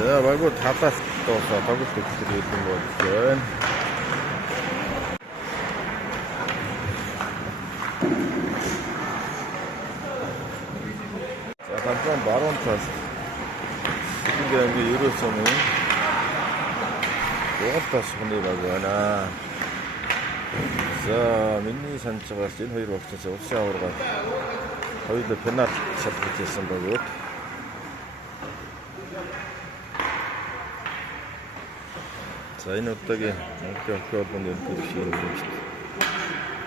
За багуу талаас дуусаа тоглолт өгөхөр ирсэн болж байна. За хамтран баруун талаас ингээ ерөөсөн юм. Дугалтаас хүний баг байна. За миний санаж байгаас энэ хоёр багцаас улсын аваргаар хоёулаа пенальт шалгаж ирсэн багууд. За энэ удаагийн Монголын хоккей холбооны ерөнхий гишүүн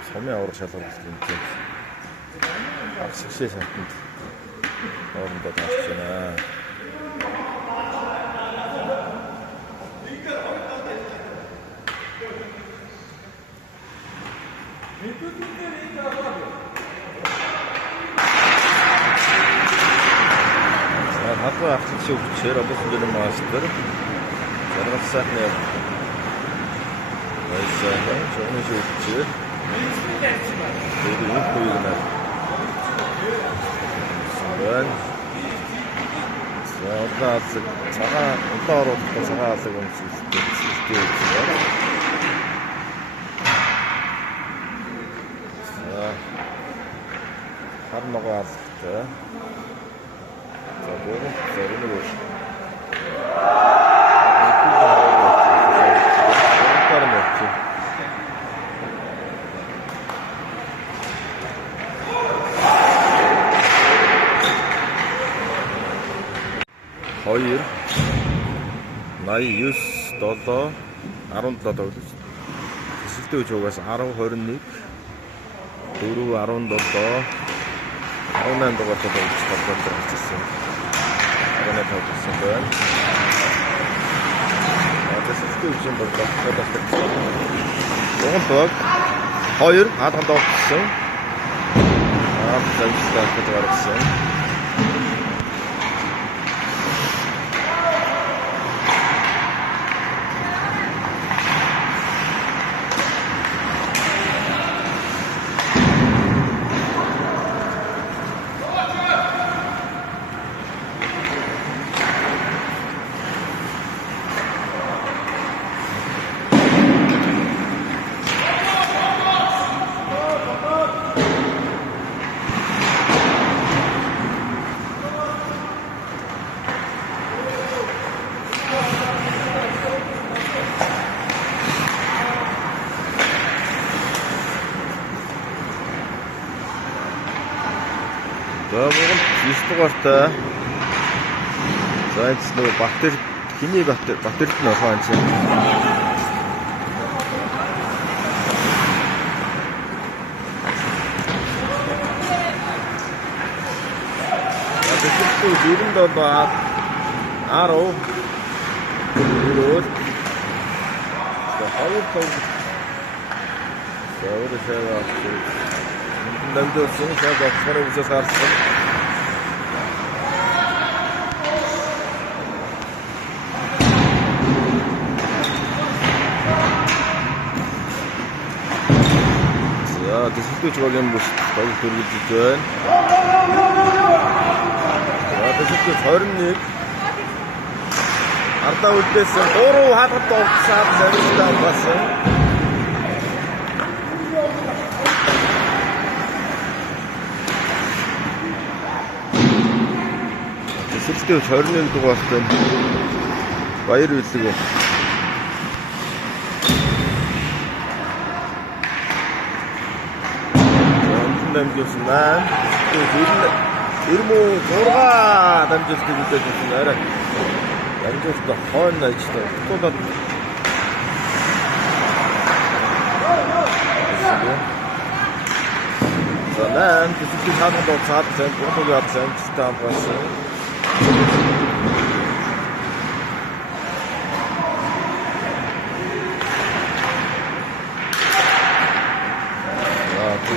Сумын аварга шалгуулсан юм. Агшигшээ сантанд хоорондоо таарч байна. Хатва ахчих хүчээр обосон дэх мастер заргал сайхны байсаа жогны хүчээр энэ хоёрын сан за одоо цагаан удаа оруулах цагаан алаг өмсөлттэй байна. За харногоо алхтай. За гурван зэрэг үү. Хоёр 89 7 17 тоглож. Тэсэлтэй үж угаас 10 21 4 17 18 дугаар тоглож тоглосон. Агнаа тоглосон байна. Тэсэлтэй үж юм бол тоглож. Дугал 2 хаалганд тоглосон. Замстай гаргасан. За Монгол 9 дугаартай. За энэ нөгөө Батэр хиний Батэрт нь ахаа энэ. Батэрт 97 10 өрөөл. За хоёр тоглолт. За өөрөөр 남도сын шаг авахаар үсээс харсан. За тэсэлтүүч багийн бүс тоглолт үргэлжлэж байна. За тэсэлтүүч 21 ардаа үлдээсэн 3 хаалгад тоглосон замтай болсон. Тэсэлтэй 21 дугаартай баяр үйлэг үү. Дамжуулсан байна. 96 дамжуулсан үлдээсэн арай. Дамжуулсан хойно ажлаа. Тулаад. За нэн тэсэлтэй хаалганд цаад зам бүгд замтай амбасан.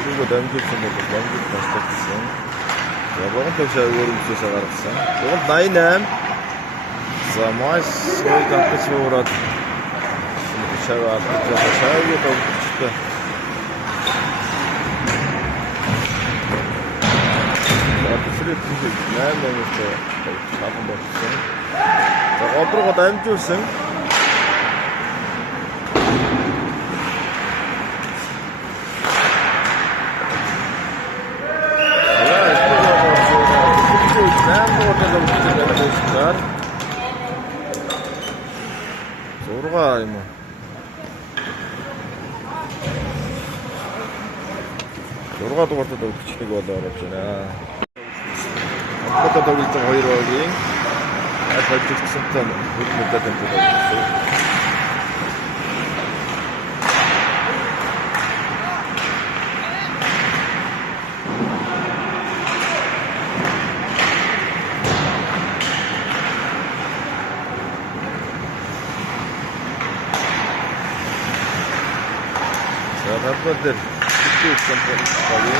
Тэгвэл дамжуулсан бол дамжуулж бастагдсан. Ягоон төвшөө өөрөөсөө гаргасан. Тэгвэл 88. За маш гоё гатч уураад шаваад шавыг тавьчихсан. За тэсрэг 8 минут шалган болсон. За Одрогоо дамжуулсан. Зургаа юм уу? Зургаа дугаартад өгчнийг бол орж байна. Одоо тоглож байгаа хоёр багийн ажигдсантай хөлмөдөд амжилттай. Rapper itu sampai kali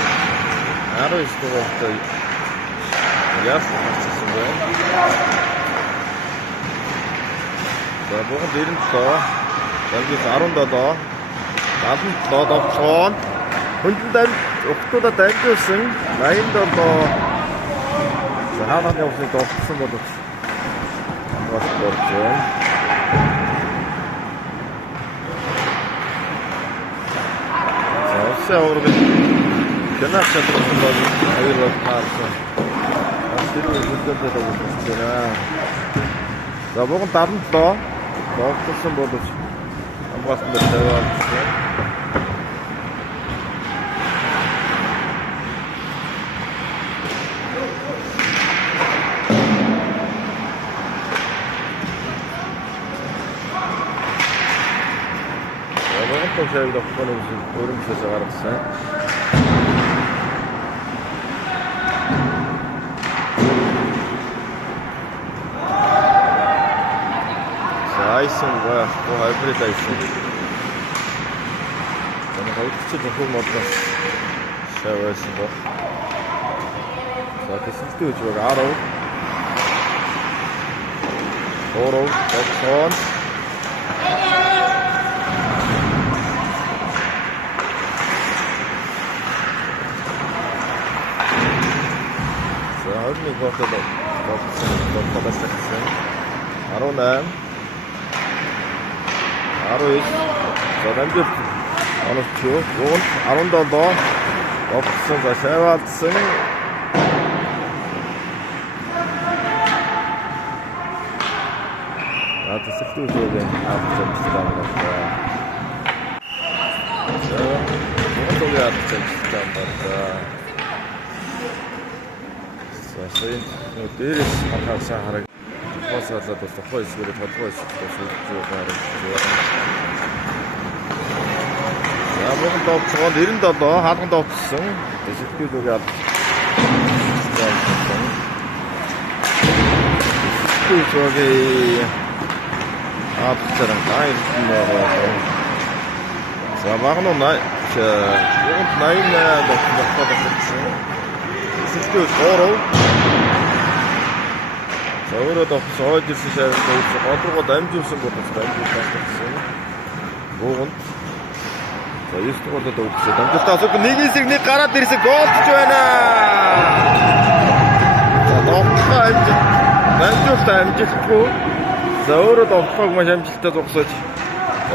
19 duгаар яах гэсэн бэ? За бүгд 97, дамжиж 17, 77 довцоон хүндэн өгтөдө дамжуулсан 87. За хаалганы усыг довцсон боловч бас болжээ. Саврыг гэнэт чадсан бол хоёр таарсан. Асэрүү зүгтээ тавьсан. За бүгд 77 довцсон боловч амгаалсан дээр тавиалсан. Saya udah pernah urung bisa garsan. Saya semua, hybrid Dyson. Dan kalau kita cukup motor, saya semua. Saya situ juga arrow, Boxon. Ini gua coba seksi. Aronan, Arois, Zadanjur, Arochu, Gon, Arondado, Opson, Zasevatsen. Atau seksi juga, atau sedang apa? Untuk lihat sedang apa? Saya dээрээс харахаас хараг хосоолоод бас тухай эсвэл толгой эсвэл зүгээр. За бүгд довцгоо 97 хаалган довцсон. Тэсэлтүүд яа. Тэсэлтүүдээ аавцаран гайхмаар. За багнуу бүгд 80 довцсон. Тэсэлтүүд ороо Өөрөөр довцоод ирсэн шаардлага одрогоо дамжуулсан боловч дамжуулсан. Бууганд. За 9 дугаард өгсөн. Дамжуултаа асуух нэг хэсэг нэг гараад ирсэн голч байна. За довцоо амжилтгүй. За өөрөөр довцоог маш амжилттай зогсоож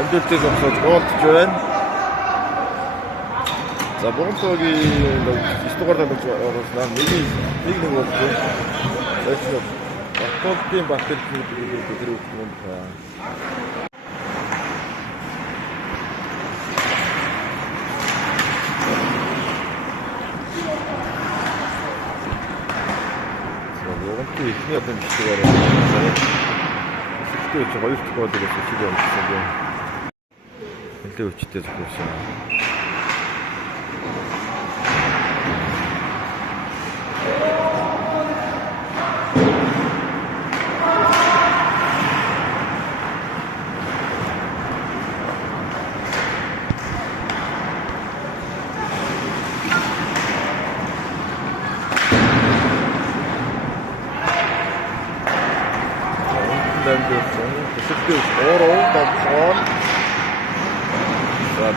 амжилттай зогсоож голч байна. За буугантгийн 9 дугаард орсон нэг өгсөн. Тэсэлт Толтын батал тэр үгэн байна. Зөвхөн ихний одоо бичгээр байна. Тэгтээ ч хоёр дахь кодыг өчиг явуулсан юм. Нэлээд өчтэй зөвхөн.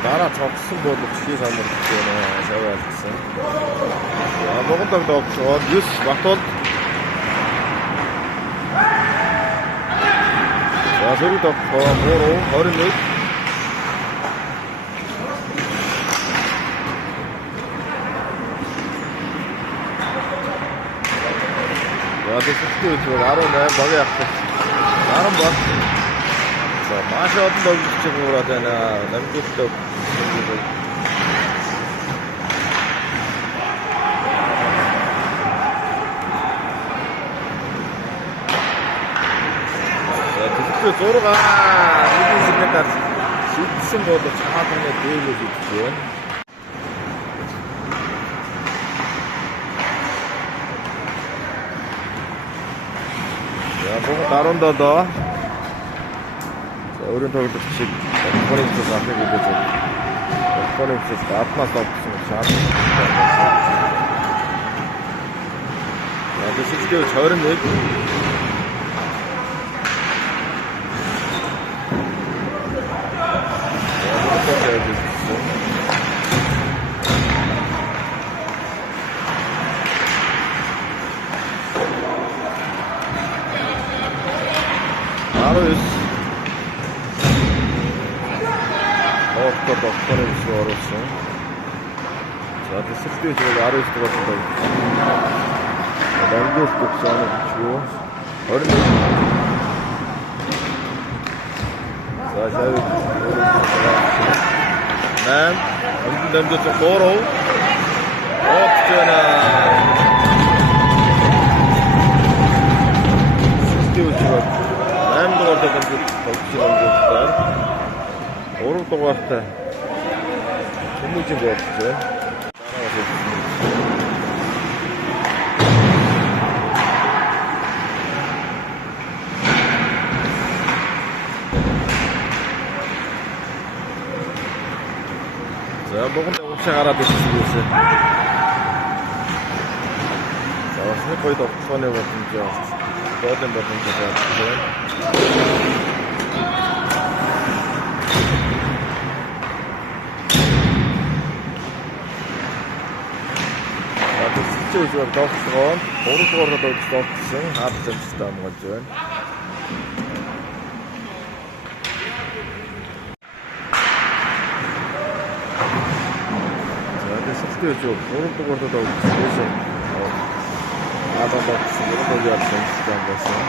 Дараа цогсон боловч чи самар гэнэ шаваалцсан. Могонд тогтоод 9 батал За сөрөг тоглоо 3 21. За тэсэлтээ үзвэл 18 багийн авах. 10 баг. За маш олон тоглогч гураад байна. Намжуултаа зурга нэгэн секундаар шийдсэн боловч хаалганы дээгүүр шийдэж байна. За бүгд 17. За өөрийн тоглогч шиг конференцээс авах гэдэг зүйл. Конференцээс гаднаас авсан шаардлага. За тэсэлтээ 21. За тэсэлтээ зүйл 19 дугаар байна. Дамжуулт төгсөөний бичвүү 21. За шавь 8 өндөр дамжуулт 3. Оцгона. Тэсэлтээ зүйл 8 дугаар дамжуулт төгсөөний 3 дугаартай хүмүүжин болчихсон. За бүгд уушаа гараад ирсэн гэсэн. За бас гоё тоглооны боломж явуулсан. Голын боломж явуулсан. Үзвэл тоглосон 3 дугаараар тоглосон хаад зэмстэй амгалж байна. За тэсэлтээ үзвэл 3 дугаараар тоглосон. Хаад тоглосон 3 дугаараар зэмстэй амгалсан.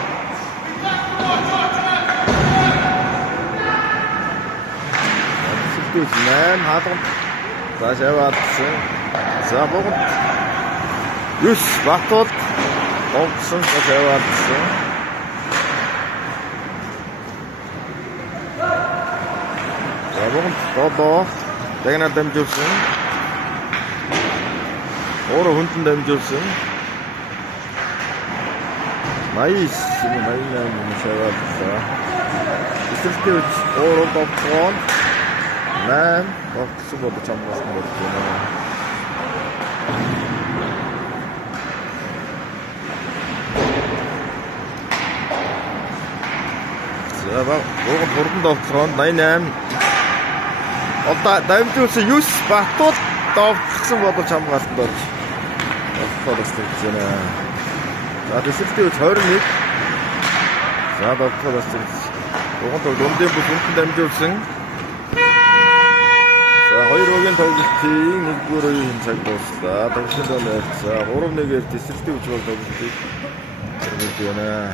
Тэсэлтээ 8 хаалганд за шаваадсан. За бүгд 9 Батууд тоглосон яваадсан. За бүгд долоо дагнаар дамжуулсан. Өөрөө хүндэн дамжуулсан. 88 шаваадсан. Тэсэлтээ өөрөө тоглосон. 8 тоглосон бодож амгаасан болж байна. За бүгд хурдан тоглосон 88. Одоо дамжуулсан 9 Батууд тоглосон бодож хамгаалсан болж тоглосон байна. За тэсэлтээ 21. За тоглосон. Бүгд дундын бүс хүнд дамжуулсан. За хоёр өгийн тоглолтын 1-2 цаг боллоо. Тоглолтын дээр за 3-1-ээр тэсэлтээ үжил тоглолтыг хэрэгжүүлж байна.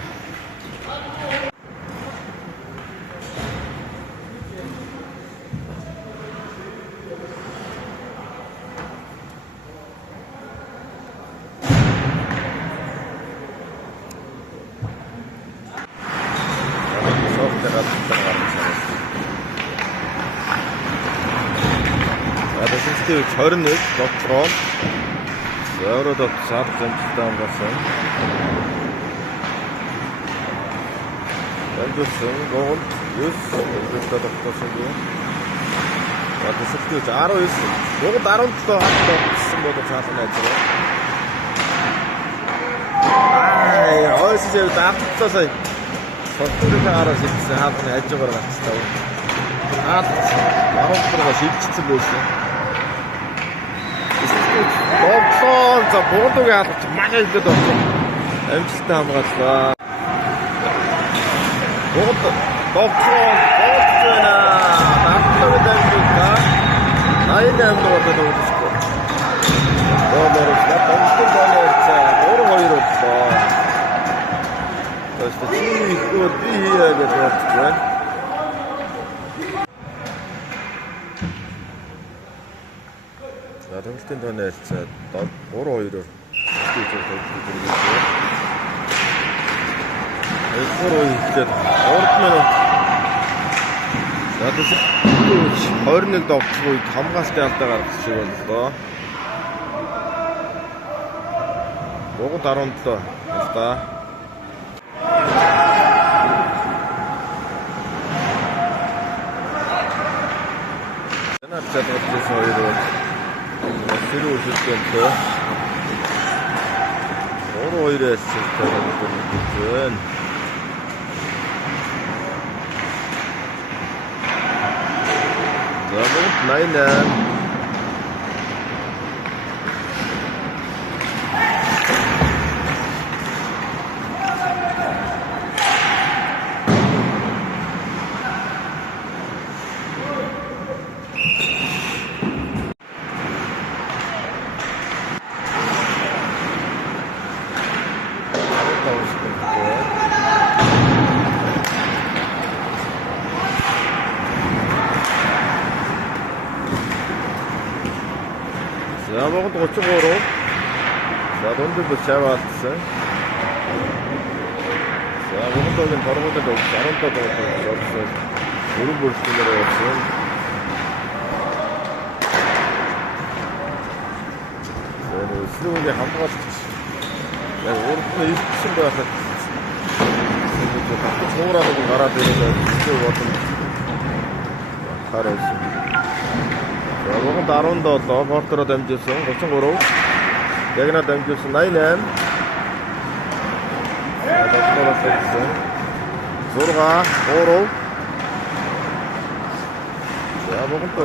Тэсэлтээ 21 дотроо өөрөө дотроо зэмжтэй амгаасан. Дамжуулсан гол 9 дотроосон юм. Тэсэлтээ 19 бүгд 17 хатсан бодож хаална ажээ. Ойсоо давтцаасаа Фортуны хараа шилжсэн хаалганы ажигаар гацтай. Мароккороо шилжсэн байсан. Тоглоом за буудлын хаалгач маш идэд болсон. Амжилттай хамгааллаа. Буудлын Тогтсон болж байна. Нагтлаг дамжуулга 88 дугаартай төгсөхгүй. Боолоорчлаа томчтой болоорцаа 3-2 боллоо. Тэст чинь ихөө би хийгээд болж байна. За тоглолтын тооны харьцаа 3-2-оор Эцэг урд минут. За тэгвэл 21 довтлох үед хамгаалтын алдаа гаргасан шиг боллоо. Богд 17 алдаа. Танаар чадвартай соёроо. Сэрүү шилдэнтэй. 3-2-ээс төгссөн. Забот 9. За богд 33. За дундад чаваалцсан. За богдогийн торгуудад 17 дугаар болсон. Өргөн бүрэлдэхүүнээр явсан. За өсрүүгийн хамгаалагч яг урд нь ирсэн байхад цуураад гараад ирээд өсрөө болон хараасан. Богд 17 портероо дамжуулсан 33. Ягна дамжуулсан 88. Доктороос хэлсэн. 6 3. За богд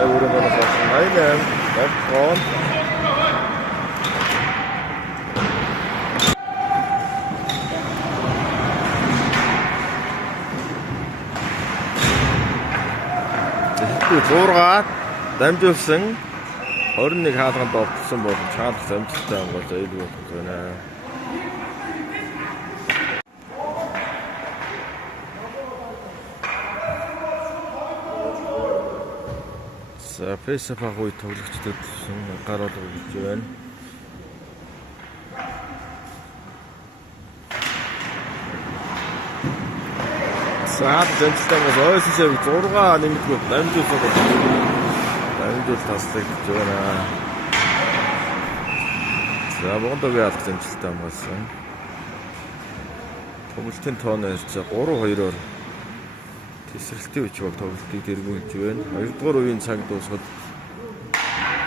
өөрөөр хэлбэл 88 доктор. Зургаад дамжуулсан 21 хаалганд орсон бол чаалх амжилттай амгаалж аюул болох байна. За фейсбુક үе тоглогчдод гаргалгаа гэж байна. Саад зэнцтэй бас ойсоо 6 нэмэгдгүй дамжуулсан бол дамжуул таслах гэж байна. За богдогийн алх зэнцтэй амгаалсан. Тоглолтын тооны харьцаа 3-2-оор тесрэлтийн үеч бол тоглолтыг дэргүүлж байна. 2 дугаар үеийн цаг дуусахад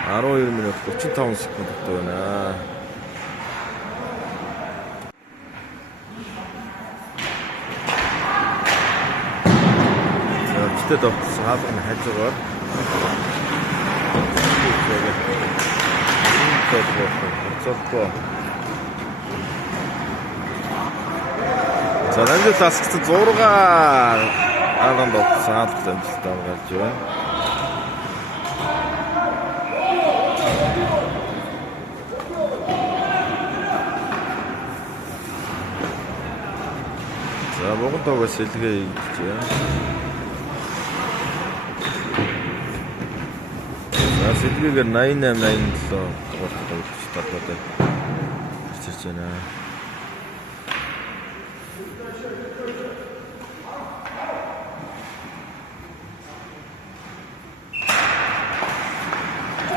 12 минут 35 секундтай байна. Тэд тогтсон хаалганы хажуугаар За намжил тасгсан 6 хаалганд тогтсон хаалганд амжилттай амгаалж байна. За богдоогоос сэлгээ хийж байна. Сэлгээгээр 88-87 дугаар тоглогч татвартай ирчирч байна.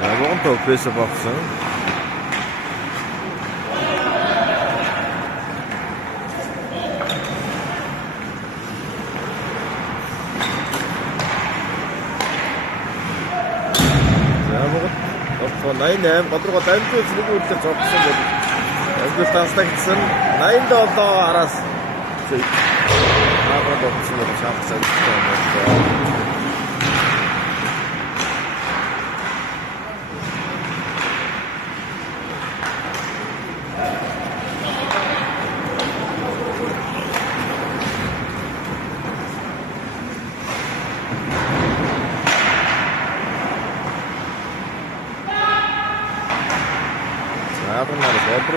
За богдоо фейсбુક авсан. За 88 бодрого дамжуулж нэг үлдээ зогссон бол амжилт таслагдсан 87 араас хаагаад болсон бол шалгах амжилттай байна.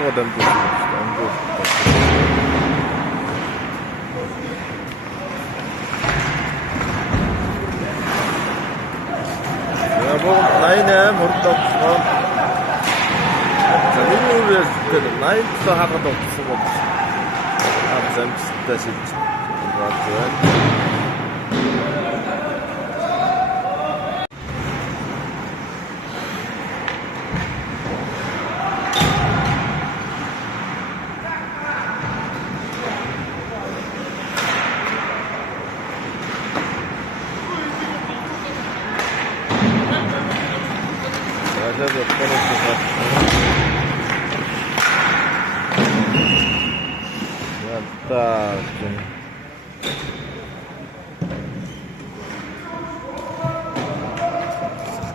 руугаа дамжуулсан гэж дамжуулсан. 88 хурдтолцоо. За нэгээс тэгээд 80 хагад олсон бол замцтай шилж байна.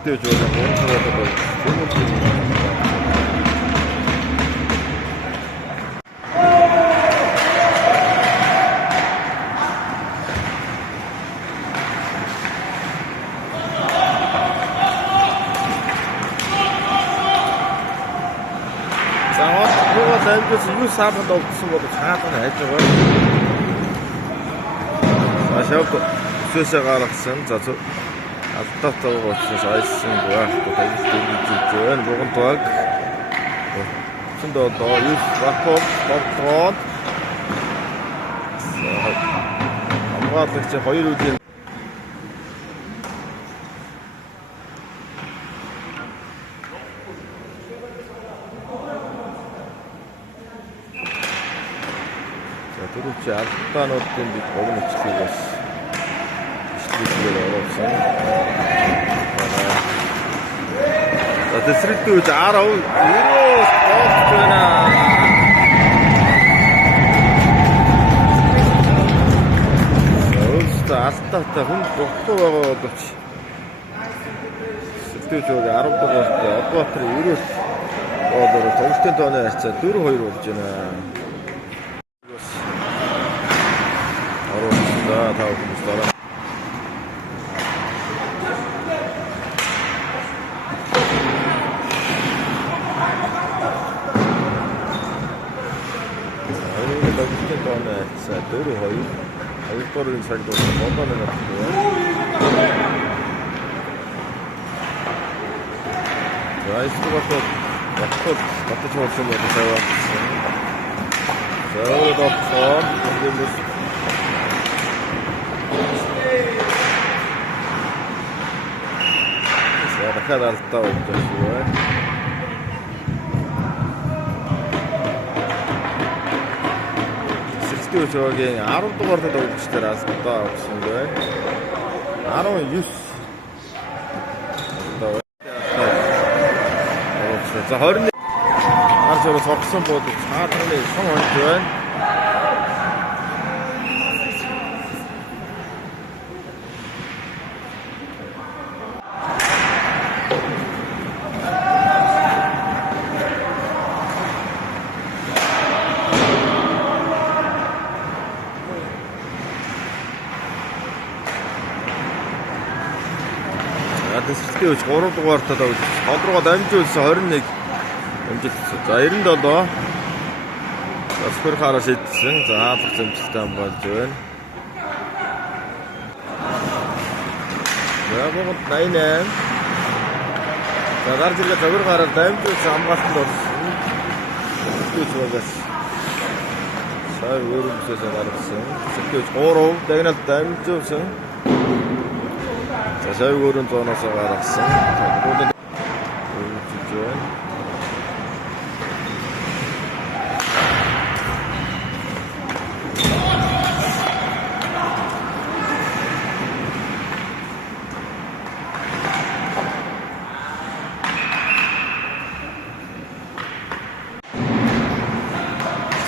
Тэгж байгаа дамжуулж юу саабанд олдсон бол цаатан хайж байгаа. Ашааб өсөөсөө гаргасан. За алдаатай учраас айсан байх. Тэгээд энэ бугантайг зөндөө юу вахов болтгоо. Амгаалагч 2 үеийн дөрөвч алдаануудын бид богино ичлэгийг бас ишлэлээр оруулсан. За тэсрэлтүүд 10 болт байна. Өөрөөсөө алдаатай хүн дутуу байгаа боловч тэсрэлтүүд 10 болт Одбаатар 9 болоор тоглолтын тооны харьцаа 4-2 болж байна. Тав хүмүүс дараа. Айрын тоглолтын тооны харьцаа 4-2. Хоёрдугаар цагт болоод байна. Айстугатод батж болсон байх сайваа. Зөөлөдөө хүмүүс дахиад алдаа болчихсон шүү. Сэлтийн өчөөгийн 10 дугаар тоглогчдоор алдаа болсон байна. 19 За 21 гарч орох цогсон бод цаатны сон онж байна. Тэсрэлтийн өч 3 дугаартаа хол руугаа дамжуулсан 21 дамжуулсан. За 97 Спор хараа шийдсэн. За хаалх зэмжилтэй болж байна. Ягоот 88. За гарч ирэх зөвөр гараар дамжуулсан хамгаалтанд орсон. Тэсрэлтийн үгээс сая өөрөөсөө гаргасан. Тэсрэлтийн 3 дагналд дамжуулсан. За сая өөрөнд зооноос гаргасан.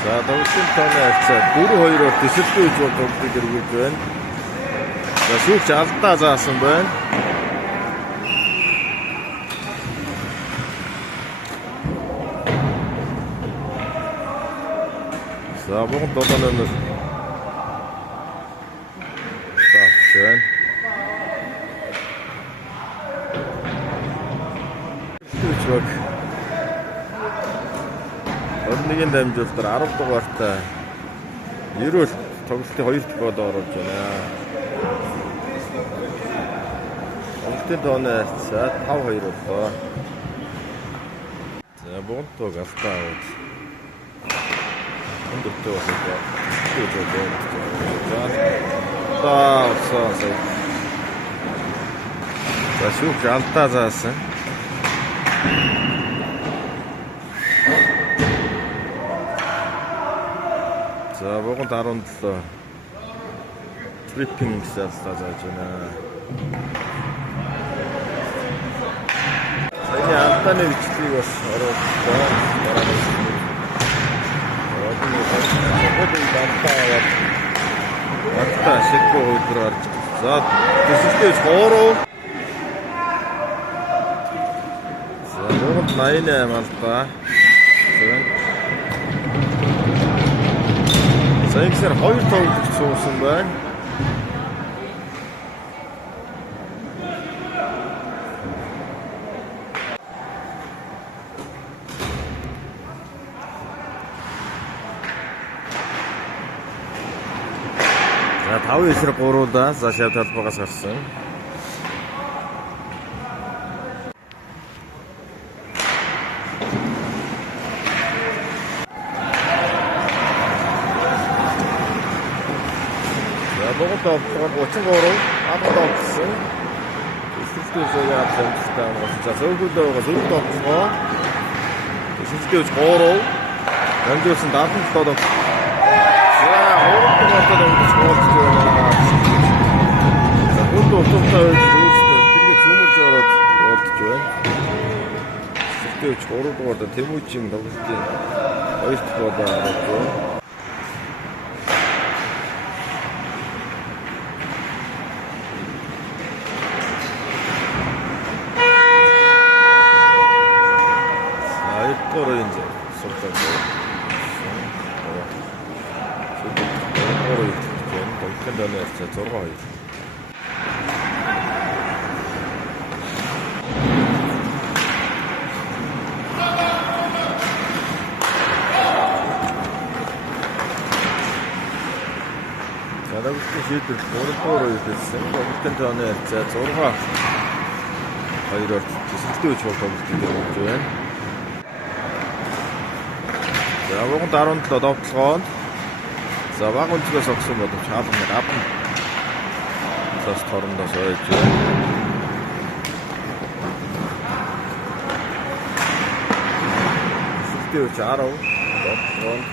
За тоглолтын тооны харьцаа 4-2-оор тэсрэлтийн үеж бол тоглолтыг эргүүлж байна. За шүүгч алдаа заасан байна. За бүгд долооноор таасан. Шүүгч Нэгэн дамжуулалтаар 10 дугаартай ерөөл тоглолтын 2 дахь гол оруулж байна. Тоглолтын тооны харьцаа 5-2 боллоо. За бонтог автаа аваад өндөртөө болоо. За шүүх алдаа заасан. За богонд 17 триппинг зааж байна. Саяны алтааны бичлэгийг бас оруулсан. Алтаа шиггүй өдөр орж. За төсөлтөж 3. За богонд 88 алтаа. Саягаар 2 тоглогч суусан байна. За 5-9 3-удаа за шав талбайгаас гарсан. Богонд 33 амгалаа болсон. Эсвэл яасан гэсэн за зөвхөлөө зөвхөн тоглоо. Эсвэл 3 дамжуулсан 77 доо. За өөрөөр хэлбэл тоглож байна. За бүгд утгатай тэгээд зөмөрж ороод болдож байна. Эсвэл 3 дугаар Тэмүүжин тоглолтын 2 дахь удаа оруулсан. Дараагийн шийдэл 3-2 хэлсэн. Тоглолтын тооны харьцаа 6-2-оор төсөлтөө үуч тоглолтын дээр болж байна. За богонд 17 довтлогоонд за баг өнцгөөс огсон боловч хаалганы гадна бас торондоос ойж байна. Төсөлтөө үуч 10 довтлогоонд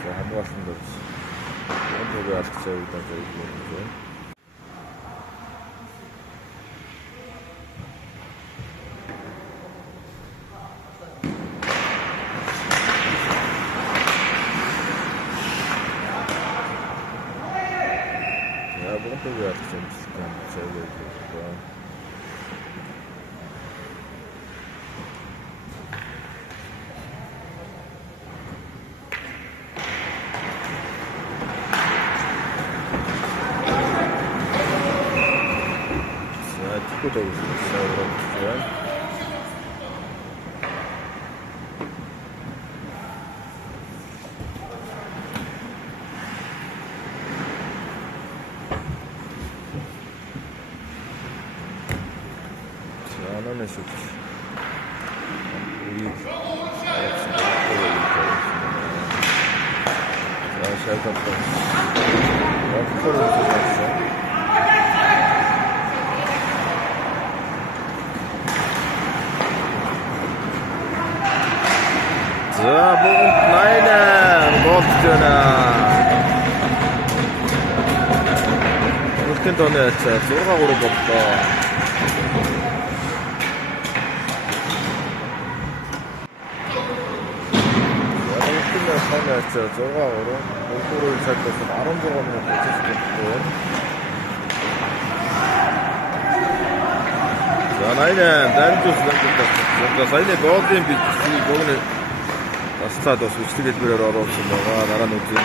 за хамгаалсан болж Онтог алцаа удаа ዘይгүй. Я бонтог алцаа ዘይгүй. Good over there. Она не шутит. За богонд 8 болж байна. Үлтэн тооны харьцаа 6-3 боллоо. Үлтэн тооны харьцаа 6-3. Өөрөөр хэлбэл 16 минут болчихсон. За 8 дамжуулсан. За саяны голын бичгийг богоны Таслаад бас үслэг хэлбэрээр оруулсан байгаа. Дараа нь үзье.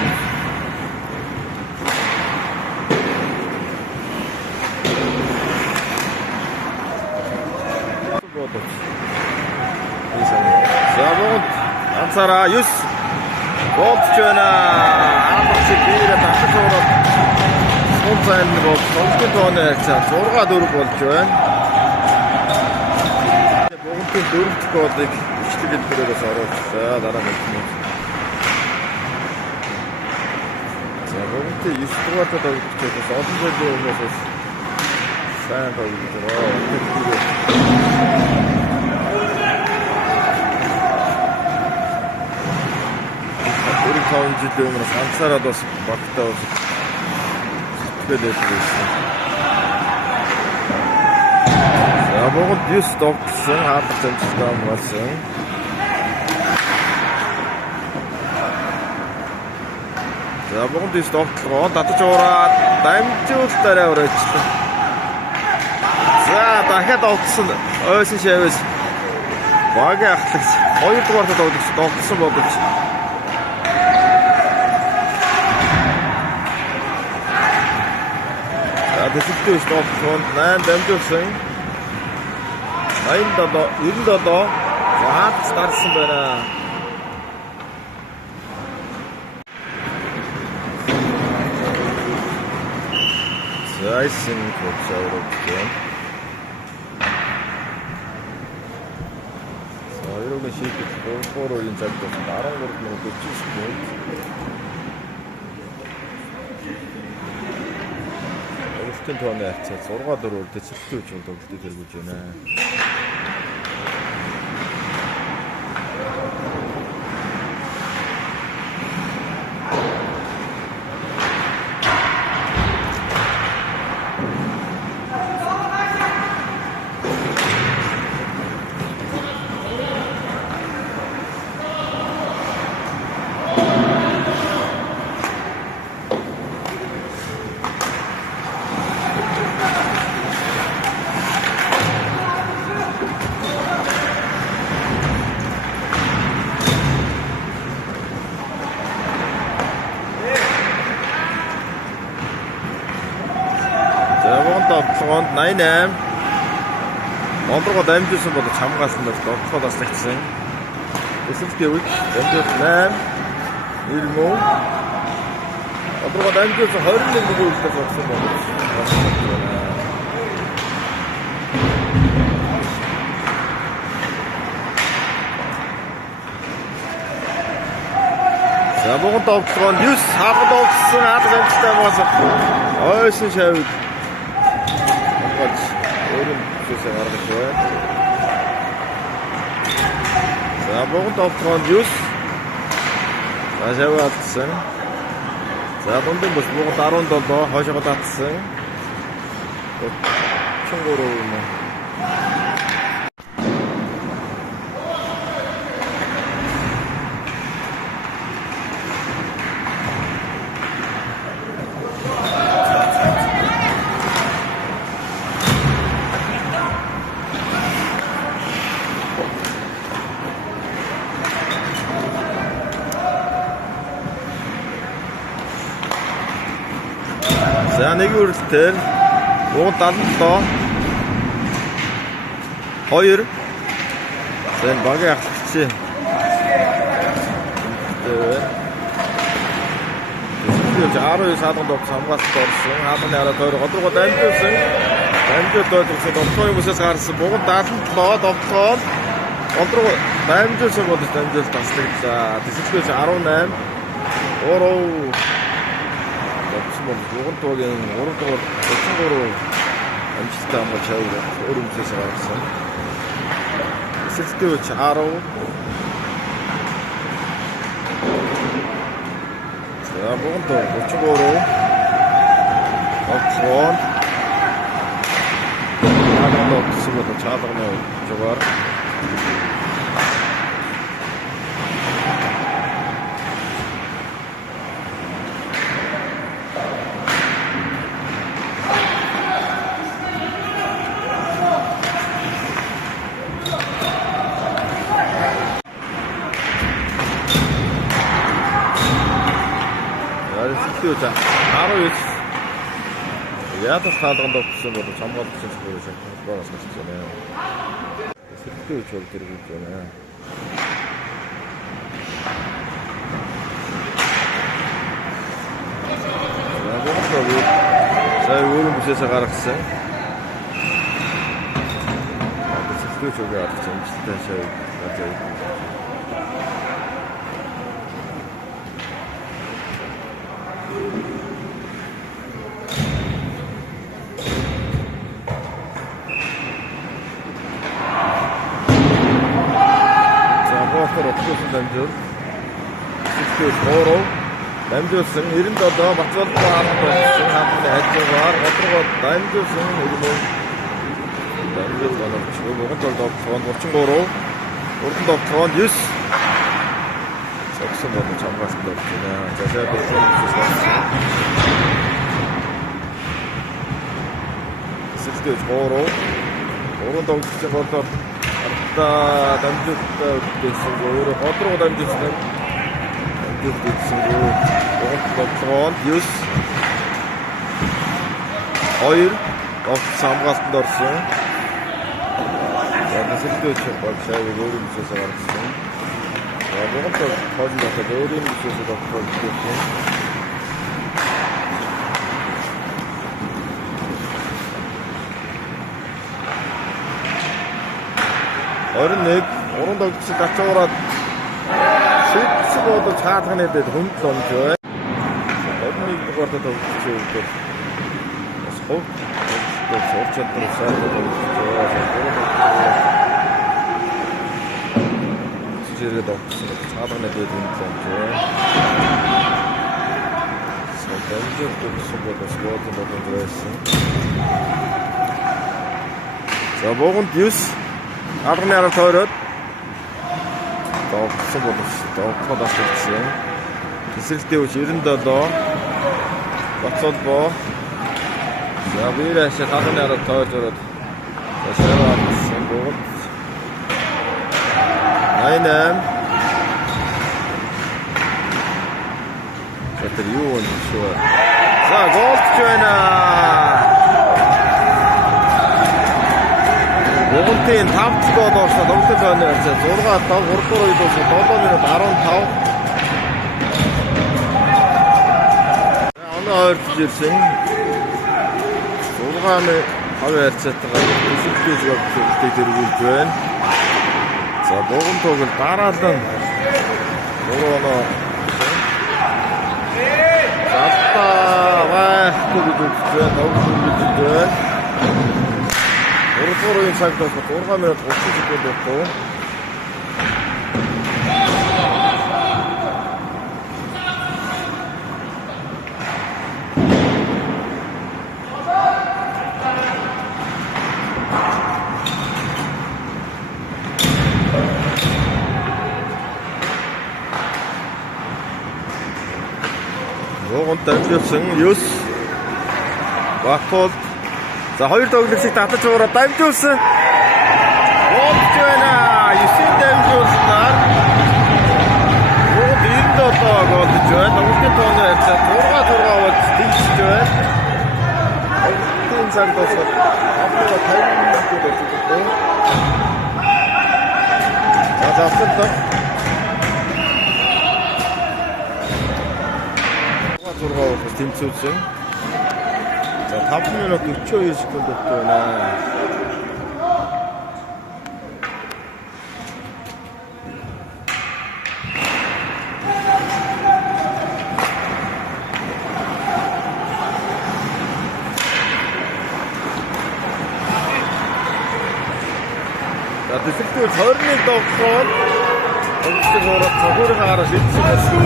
За богонд ганцаараа 9 болч байна. Амарч биерэ татах ороод сонцайн бол сонцгийн тооны харьцаа 6-4 болж байна. Богонтын 4 голыг ичлэг хэлбэрээс оруулсан. Дараа нь за богонтын 9 дугаартай тоглогчдоос олон жилийн өмнөөс сайн тоглож байгаа. Өөрөөр 5 жилийн өмнөөс ганцаараа бас багтаа бас сэтгэлээд байсан. За богонд 9 тогтсон хаалт амжилттай болсон. За богонд 9 тогтлогоо татаж ураад дамжуултаараа өрөөчлөө. За дахиад тогтсон ойсон шавьс багийн ахлагч 2 дугаартай тогтсон боловч дэсэлтээ тогтсон 8 дамжуулсан 97 за хаац гарсан байна. Зайсэн коцоорог гэн. Саягийн шийдэл 3 үеийн цаг тусмаар 13 минут 40 секунд. Өөртөө тооны харьцаа 6-4 дэцэлттэй үеийн тоглолтыг хэрэгжүүлж байна. Тогтолгоонд 88 ондрогоо дамжуулсан бол хамгаалснаас тогтолгоо таслагдсан. Эсэлтийн үед дамжуулсан 8 ирмөө ондрогоо дамжуулсан 21 үйлдэл болсон бол за богонд тогтолгоонд 9 хаалт тогтсон хаалт амжилттай болсон. Ойсон шавьд өөрөөр хэлбэл гаргаж байна. За богонд тогтолгоонд 9 за шавь алдсан. За дундын бас богонд 17 хойшоо татсан. 33 юм. За нэг үрэлтээр богонд 77 2 сэн багийн ахлагч Тэсэлтээ 19 саадганд хамгаалалт орсон. Хаалганы хараа тойрог одрогоо дамжуулсан. Дамжуулсан тогтооны бүсээс гарсан богонд 77 тогтолгоод одрогоо дамжуулсан бол дамжуулалт таслагдлаа. Тэсэлтээ 18 ороо богонд тоогийн 3 дугаар 33 амжилттай хамгаалж аваад өөр юмсээс гарсан. Эсэлтээ 10 за богонд 33 огцон хаалт сумд чаалганы жугаар за 19 ядас хаалганд өгсөн бол хамгаалалт зүйлс байгаас гарч байна. Сэтгэл хөдлөл хэрэгжиж байна. сая өөрийн бүсээсээ гаргасан. Сэтгэж өгөө авч амжилттай шав гацаа. Октоос дамжуул. Сэтгэж хоороо дамжуулсан 97 Бацаалбаа хамт болсон хамтны хажуугаар готрогоо дамжуулсан өргөн дамжуул боловч өгөн толгойн 33 урдан толгойн 9 согсон боловч хамгаалсан байна. За сайн болсон. Сэтгэж хоороо уран тоглогчийн болоор дамжуулалтаа үлдээсэн өөрөө готрогоо дамжуулсан. Дамжуулсан тоглоомд 9 2 самгаалтанд орсон. За сэтгэж баг шайг өөрийн бүсээс гаргасан. За гомт хоолн дахад өөрийн бүсээс тоглосон. Орныг уран тогтсон гацаараад Сэтсбод цаатганы дэд хөндлөмж бай. Орныг дугаартаа тогтсон өгдөө. Бас хов сурч чадсан сайхан зэрэг тогтсон цаатганы дэд хөндлөмж бай. Сэтэмжиг тогтсон бодос байсан. За богонд 9 Арганы арга тойроод тогтсон боловч асуулсан. Тэсрэлтээ үуч 97 Бацаалбаа. За бираш арганы арга тойроод шаваарсан богд 88 Гэтэр юу вэ шүү. За голч байна. Богонтын 5 гол орсон. Догтол байна. 6 5 3 үед болсон. 7 минут 15. Оноо ойрч ирсэн. 6-ны хавь харьцаатайгаар өсөлтөж өгөхтэй дэргүүлж байна. За богон тоглол дараалан 3 оноо. Заттаа гэж үзсэн. Тоглож байна. Урдуурын цагт 6 минут 30 секунд болсон. Рогон дамжуулсан 9 Бакпол. За хоёр тоглогчийг татаж уураа дамжуулсан. Голч байна. 9 дамжуулснаар Рогон 97 голж байна. Өмнөд тооны харьцаа 6-6 болж тэнцэж байна. Огтын цаг дуусаад авлага 50 минут болчихсон. За завсарлаа. 6 болж тэнцүүлсэн. За 5 минут 42 секунд байна. За тэсэлтүүд 21 тоглоод өнгөцөг ороод цогцорын гараа шийдсэн байсан.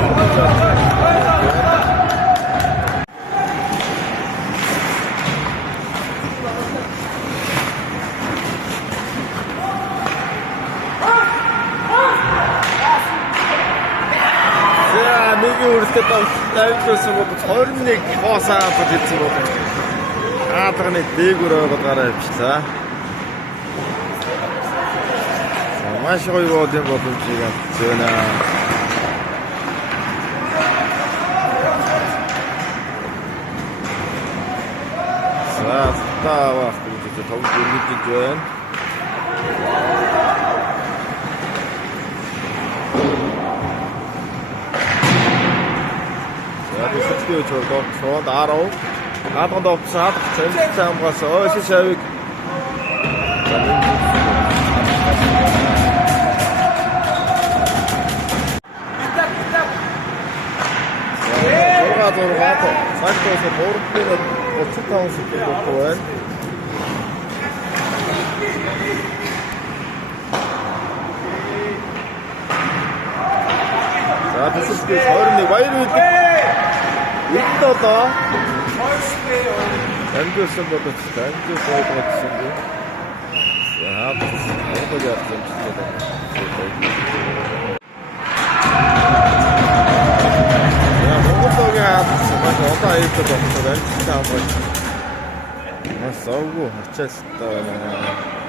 Өөртөө давжуулсан бол 21 хоосаа бодсон бол аадраны дээгүүр гараа явчлаа. Маш гоё бол юм боломжийг авчихсан. Саастава гэж тавд өргөж байна. төсөлтөө чөлөө сууд 10. Хаалганд овцсон хаалгач амжилттай хамгаалсан. Ойшин шавыг Сайдоос 35 секунд болов байна. За төсөлтөө 21 баяр үйдэг. Эддолоо. Амжилтсан бодсон. Амжилттай бодсон. Яа, одоо яасан бэ? Одоо аяатай болчихсон амжилттай хамгаалж. Нас авгүй хачаастай байна.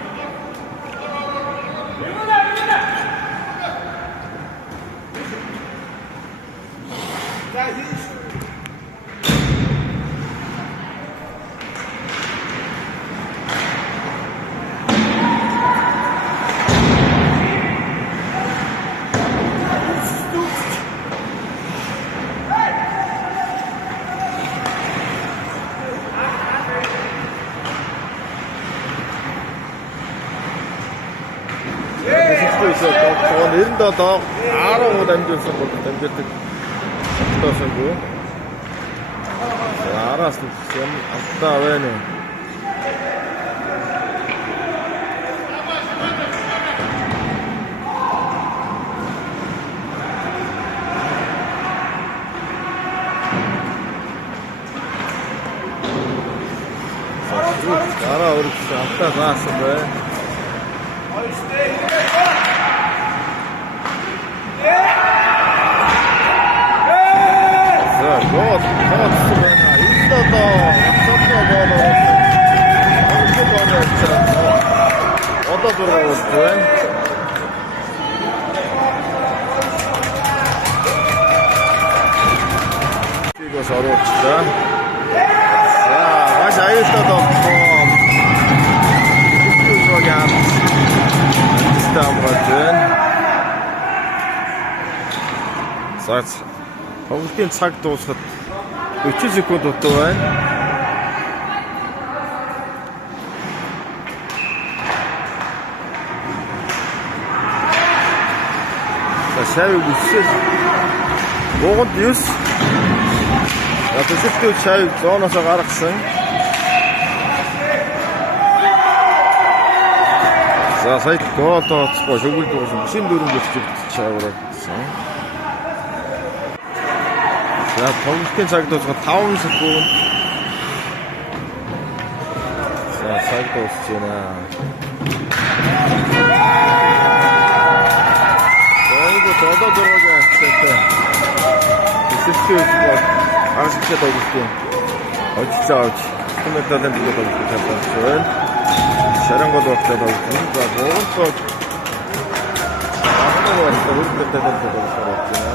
Тэгвэл 97 10 дамжуулсан бол дамжуулдаг. Тогтоосонгүй. Араас нь юм автаа байна. Дараа өргөсөн автаа заасан байна. Вот, одоо дургуул байна. Тигос оруулчихлаа. За, маш аюултай тоглоом. Тэгвэл стамбат байна. За, тоглолтын цаг дуусахад 40 секунд дутуу байна. За шавыг үсэл. Гоонд 9. За төсөлтөө шавыг зооноос гаргасан. За сая гол тооцохгүй шүгэл дууссан. Бүсийн дөрөв гөлчөд чаврагдсан. За тоглолтын цаг дуусахад 5 секунд. За цаг дуусч байна. Одоо дөрөвөө хэвчээ. Тэсэлтэй бол аргачлаа тоглолтын очицоо авч комментаторын төлөө тоглолт хийсэн. Шарангол багтаа тоглолт. За боолтоо Ахмадов үргэлжлээд тоглолт хийсэн.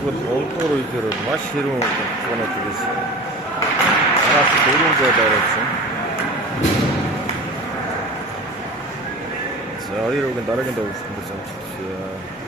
Олдгоор үеэр маш хэрүүн гоноод байсан. Араас 4 зээл орсон. За хоёрын дараагийн тоглолтод амжилттай.